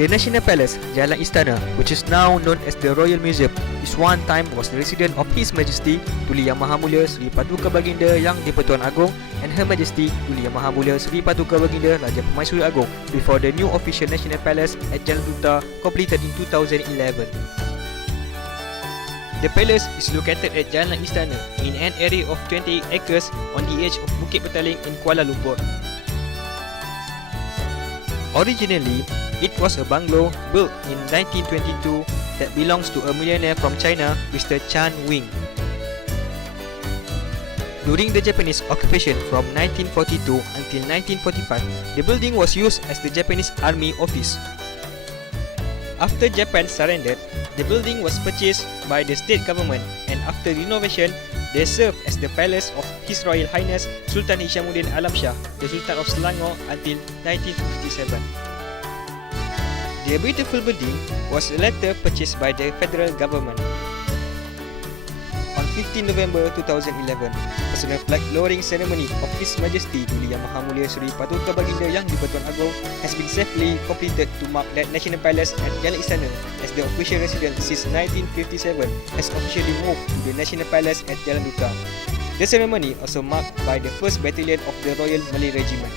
The National Palace, Jalan Istana, which is now known as the Royal Museum, is one time was the residence of His Majesty Tuli Yang Maha Mulia Seri Paduka Baginda Yang di-Pertuan Agong and Her Majesty Tuli Yang Maha Mulia Seri Paduka Baginda Raja Permaisuri Agong before the new official National Palace at Jalan Duta completed in 2011. The palace is located at Jalan Istana in an area of 28 acres on the edge of Bukit Betaling in Kuala Lumpur. Originally, it was a bungalow built in 1922 that belongs to a millionaire from China, Mr. Chan Wing. During the Japanese occupation from 1942 until 1945, the building was used as the Japanese Army office. After Japan surrendered, the building was purchased by the state government, and after renovation, they served as the palace of His Royal Highness Sultan Hishamuddin Alam Shah, the Sultan of Selangor until 1957. The beautiful building was later purchased by the federal government. On 15 November 2011, personal flag lowering ceremony of His Majesty Tuli Yang Maha Mulia Seri Paduka Baginda Yang di-Pertuan Agong has been safely completed to mark that National Palace at Jalan Istana as the official residence since 1957 has officially moved to the National Palace at Jalan Duta. The ceremony also marked by the 1st Battalion of the Royal Malay Regiment.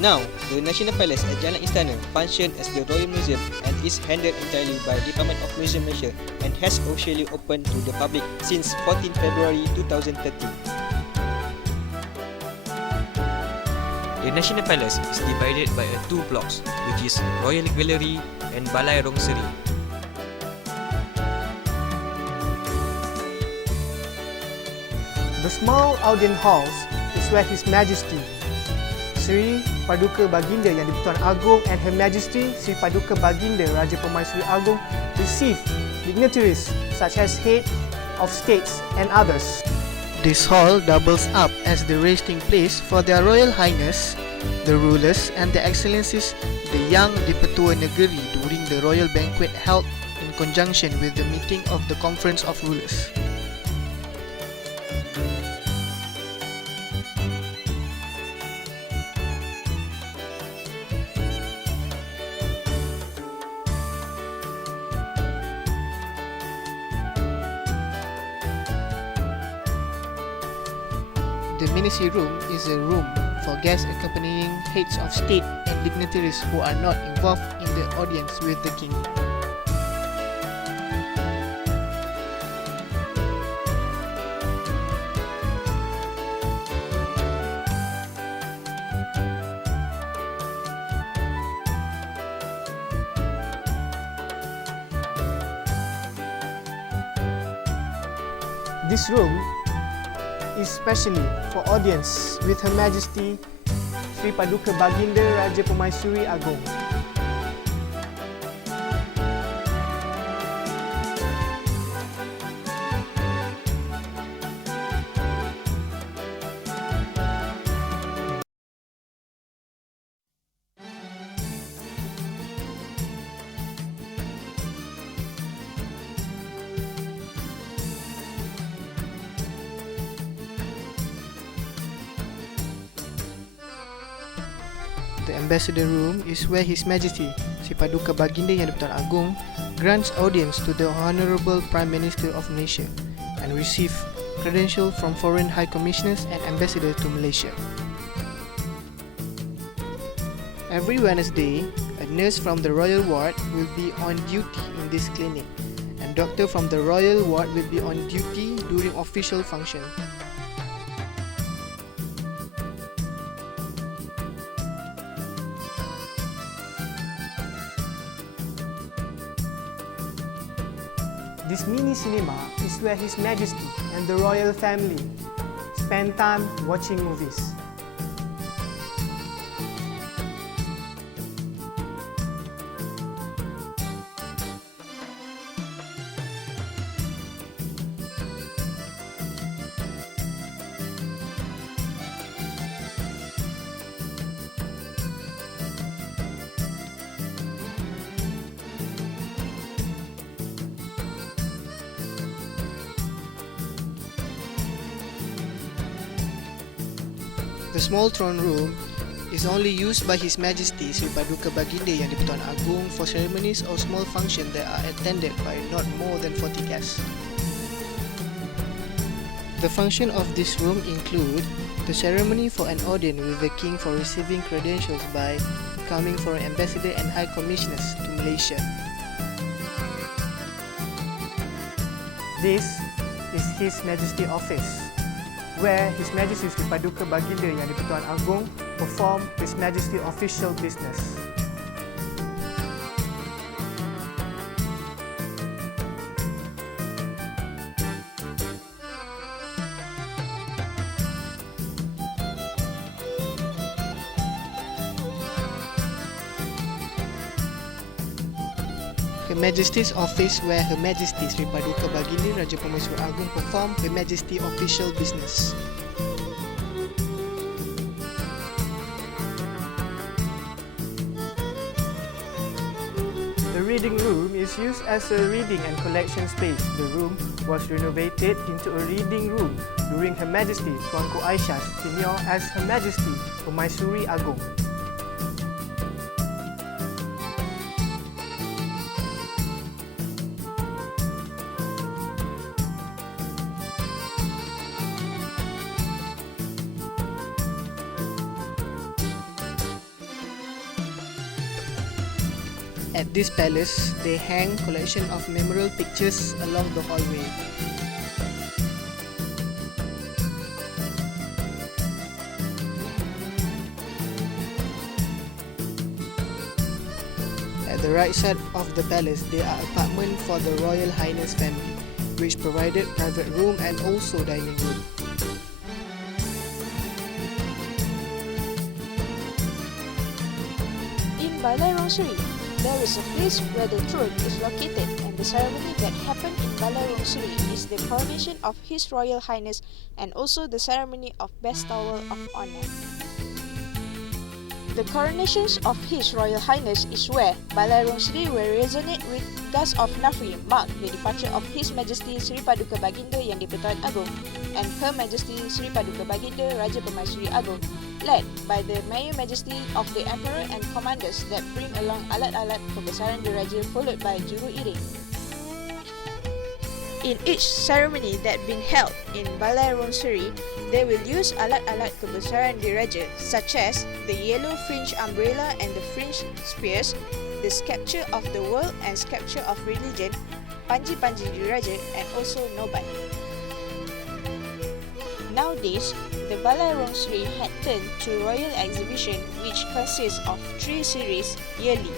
Now, the National Palace at Jalan Istana functions as the Royal Museum and is handled entirely by Department of Museum Malaysia and has officially opened to the public since 14 February 2013. The National Palace is divided by two blocks, which is Royal Gallery and Balai Rong Seri. The small audience halls is where His Majesty Seri Paduka Baginda Yang di-Pertuan Agong and Her Majesty Seri Paduka Baginda Raja Permaisuri Agong receive dignitaries such as head of states and others. This hall doubles up as the resting place for Their Royal Highness, the rulers and their excellencies, the Yang di-Pertua Negeri during the royal banquet held in conjunction with the meeting of the Conference of Rulers. The Ministry Room is a room for guests accompanying heads of state and dignitaries who are not involved in the audience with the King. This room is specially for audience with Her Majesty Seri Paduka Baginda Raja Permaisuri Agong. The Ambassador Room is where His Majesty Seri Paduka Baginda Yang di-Pertuan Agong grants audience to the Honourable Prime Minister of Malaysia and receive credential from foreign High Commissioners and Ambassador to Malaysia. Every Wednesday, a nurse from the Royal Ward will be on duty in this clinic, and doctor from the Royal Ward will be on duty during official function. This mini cinema is where His Majesty and the royal family spend time watching movies. The small throne room is only used by His Majesty Sri Paduka Baginda Yang di-Pertuan Agong for ceremonies or small functions that are attended by not more than 40 guests. The function of this room include the ceremony for an audience with the King for receiving credentials by coming foreign ambassador and high commissioners to Malaysia. This is His Majesty Office, where His Majesty Sri Paduka Baginda Yang di-Pertuan Agong perform His Majesty official business. Her Majesty's Office, where Her Majesty Sri Paduka Baginda Raja Permaisuri Agong perform Her Majesty official business. The reading room is used as a reading and collection space. The room was renovated into a reading room during Her Majesty Tuanku Aisyah's tenure as Her Majesty Permaisuri Agong. At this palace, they hang collection of memorial pictures along the hallway. At the right side of the palace, there are apartments for the Royal Highness family, which provided private room and also dining room. In Balai Rong Sri, there is a place where the throne is located, and the ceremony that happened in Balai Rong Sri is the coronation of His Royal Highness and also the ceremony of bestowal of honor. The coronations of His Royal Highness is where Balai Rong Sri will resonate with Gas of Nafri mark the departure of His Majesty Sri Paduka Baginda Yang di-Pertuan Agong and Her Majesty Sri Paduka Baginda Raja Permaisuri Agong, led by the Maya Majesty of the Emperor and commanders that bring along alat-alat kebesaran diraja followed by juru iring. In each ceremony that been held in Balai Rong Sri, they will use alat-alat kebesaran diraja such as the yellow fringe umbrella and the fringe spears, the sceptre of the world and sceptre of religion, panji-panji diraja and also nobat. Nowadays, the Balai Rong Sri had turned to royal exhibition which consists of 3 series yearly.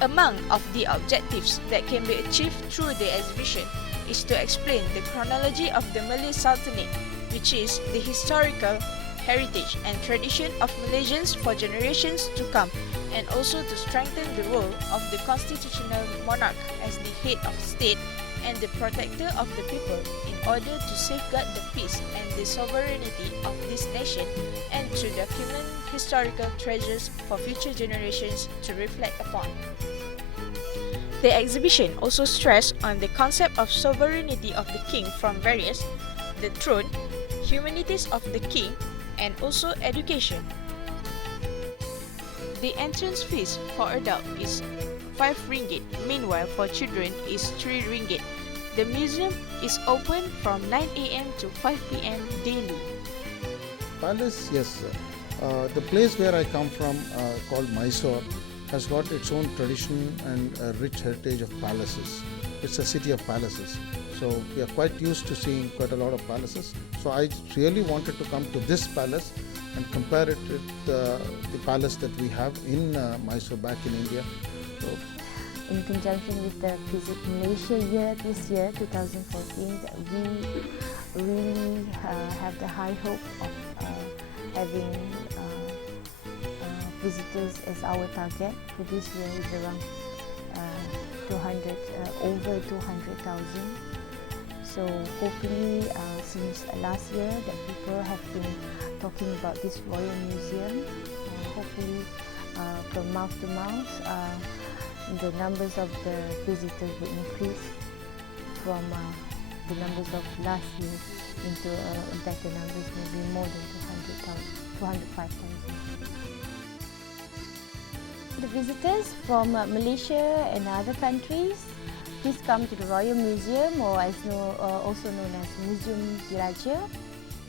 Among of the objectives that can be achieved through the exhibition is to explain the chronology of the Malay Sultanate, which is the historical heritage and tradition of Malaysians for generations to come, and also to strengthen the role of the constitutional monarch as the head of state and the protector of the people in order to safeguard the peace and the sovereignty of this nation and to document historical treasures for future generations to reflect upon. The exhibition also stressed on the concept of sovereignty of the king from various, the throne, humanities of the king, and also education. The entrance fees for adult is 5 ringgit, meanwhile for children is 3 ringgit. The museum is open from 9 AM to 5 PM daily. Palace, yes. The place where I come from, called Mysore, has got its own tradition and a rich heritage of palaces. It's a city of palaces. So we are quite used to seeing quite a lot of palaces. So I really wanted to come to this palace and compare it with the palace that we have in Mysore back in India. So, in conjunction with the Visit Malaysia year this year, 2014, that we really have the high hope of having visitors as our target. For this year is around over 200,000. So hopefully since last year that people have been talking about this Royal Museum, hopefully from mouth to mouth, the numbers of the visitors will increase from the numbers of last year into better numbers, maybe more than 200,000. 205,000. The visitors from Malaysia and other countries, please come to the Royal Museum, or also known as Museum Diraja,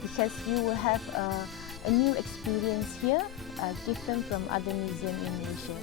because you will have a new experience here, different from other museums in Malaysia.